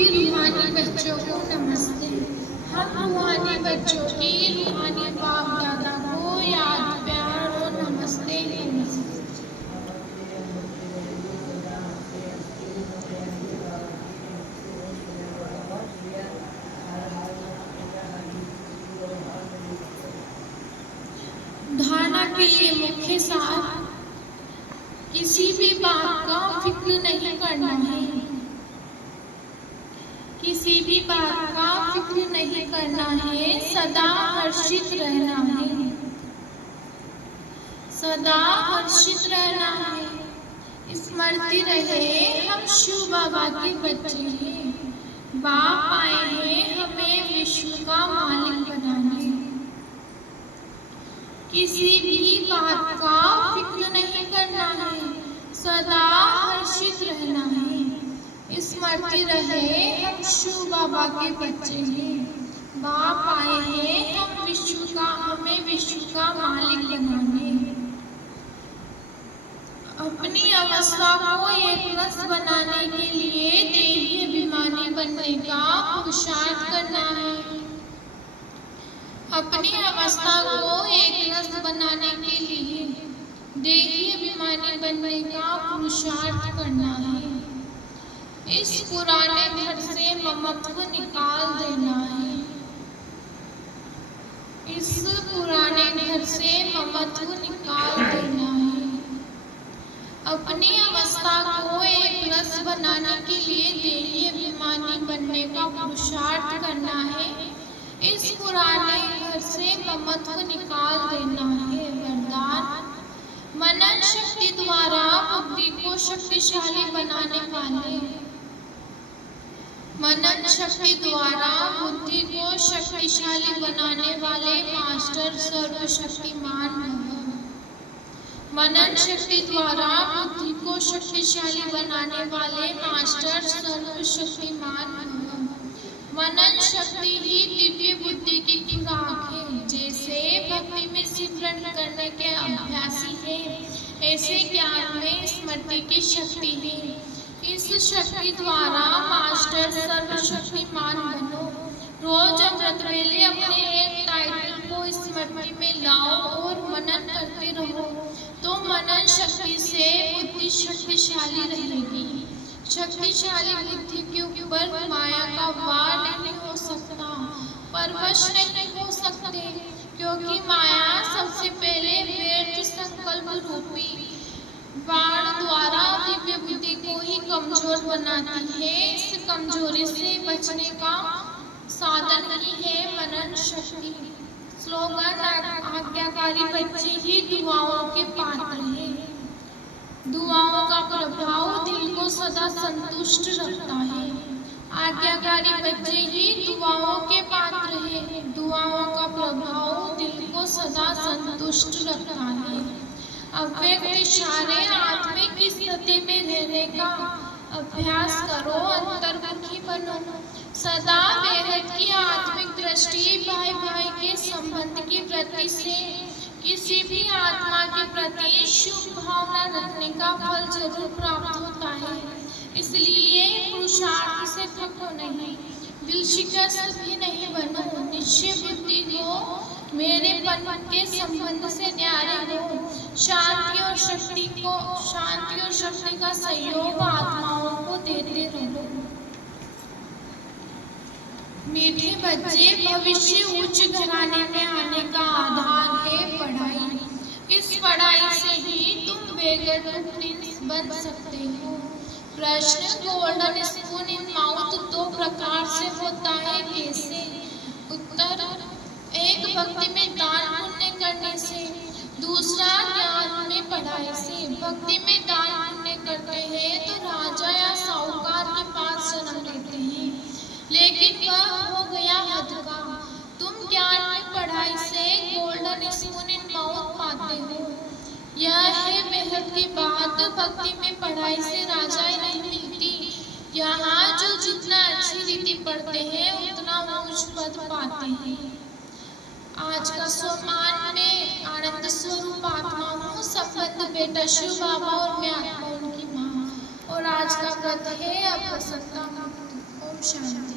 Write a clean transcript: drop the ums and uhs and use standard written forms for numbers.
की रूहानी बच्चों को नमस्ते। हम रूहानी बच्चों की रूहानी बाप दादा को याद, प्यार और नमस्ते। धारणा के लिए मुख्य सार, किसी भी बात का फिक्र नहीं करना है। किसी भी बात का फिक्र नहीं करना है, सदा हर्षित रहना है। सदा हर्षित रहना है। स्मृति रहे हम शिव बाबा के बच्चे हैं। बाप आए हैं हमें विश्व का मालिक बनाने। किसी भी बात का फिक्र नहीं करना है, सदा हर्षित रहना है। स्मृति रहे हम शिव बाबा के बच्चे हैं। बाप आए हैं हमें विश्व का मालिक बनाने। अपनी अवस्था को एक रस बनाने के लिए देही अभिमानी बनने का पुरुषार्थ करना है। अपनी अवस्था को एक रस बनाने के लिए देही अभिमानी बनने का पुरुषार्थ करना है। इस पुराने घर से ममत्व निकाल देना है। इस पुराने घर से ममत्व निकाल देना है। अपनी अवस्था को एक रस बनाने के लिए देही अभिमानी बनने का पुरुषार्थ करना है। इस पुराने घर से ममत्व निकाल देना है। वरदान, मनन शक्ति द्वारा बुद्धि को शक्तिशाली बनाने वाले। मनन शक्ति द्वारा बुद्धि को शक्तिशाली बनाने वाले मास्टर सर्वशक्तिमान भव। मनन शक्ति द्वारा बुद्धि को शक्तिशाली बनाने वाले मास्टर सर्वशक्तिमान भव। मनन शक्ति ही दिव्य बुद्धि की खुराक है। जैसे भक्ति में सिमरन करने के अभ्यासी है, ऐसे ज्ञान में स्मृति की शक्ति है। इस शक्ति द्वारा मास्टर सर्वशक्तिमान बनो। रोज अमृत वेले अपने एक टाइटल को स्मृति में लाओ और मनन करते रहो, तो मनन शक्ति से बुद्धि शक्तिशाली रहेगी। शक्तिशाली बुद्धि के ऊपर माया का वार नहीं हो सकता, परवश नहीं हो सकते, क्योंकि माया सबसे पहले व्यर्थ संकल्प रूपी बाण द्वारा दिव्य बुद्धि को ही कमजोर बनाती है। इस कमजोरी से बचने का साधन ही है मनन शक्ति। स्लोगन, आज्ञाकारी बच्चे ही दुआओं के पात्र हैं। दुआओं का प्रभाव दिल को सदा संतुष्ट रखता है। आज्ञाकारी बच्चे ही दुआओं के पात्र हैं। दुआओं का प्रभाव दिल को सदा संतुष्ट रखता है। अव्यक्त इशारे आत्मिक स्थिति में रहने का अभ्यास करो। अंतर्मुखी बनो। सदा बेहद की आत्मिक दृष्टि भाई भाई के संबंध की वृत्ति से किसी भी आत्मा के प्रति शुभ भावना रखने का फल जरूर प्राप्त होता है। इसलिए पुरुषार्थ से थको नहीं, दिल शिकस्त भी नहीं बनो। निश्चय बुद्धि हो, मेरे पन के संबंध से न्यारे हो। शांति और शक्ति का सहयोग आत्माओं को देते रहो। मीठे बच्चे, भविष्य उच्च घराने में आने का आधार है पढ़ाई। इस पढ़ाई से ही तुम बेगड प्रिंस बन सकते हो। प्रश्न, गोल्डन स्पून इन माउथ दो प्रकार से होता है, कैसे? उत्तर, एक भक्ति में दान पुण्य करने से, दूसरा ज्ञान में पढ़ाई से। भक्ति में दान पुण्य करते हैं तो राजा या साहूकार के पास जन्म लेते हैं, लेकिन वह हो गया हद का। तुम ज्ञान में पढ़ाई से गोल्डन स्पून इन माउथ पाते हो। यह है बेहद की बात। भक्ति में पढ़ाई से राजाएं नहीं मिलती। यहाँ जो जितना अच्छी रीति पढ़ते हैं उतना वो उच्च पद पाते हैं। आज का सोमवार में आनंद स्वरूप आत्मा हूँ, संबंध बेटा शिव बाबा और मैं आत्मा उनकी माँ। और आज का व्रत है अप्रसन्नता मुक्ति। शांति।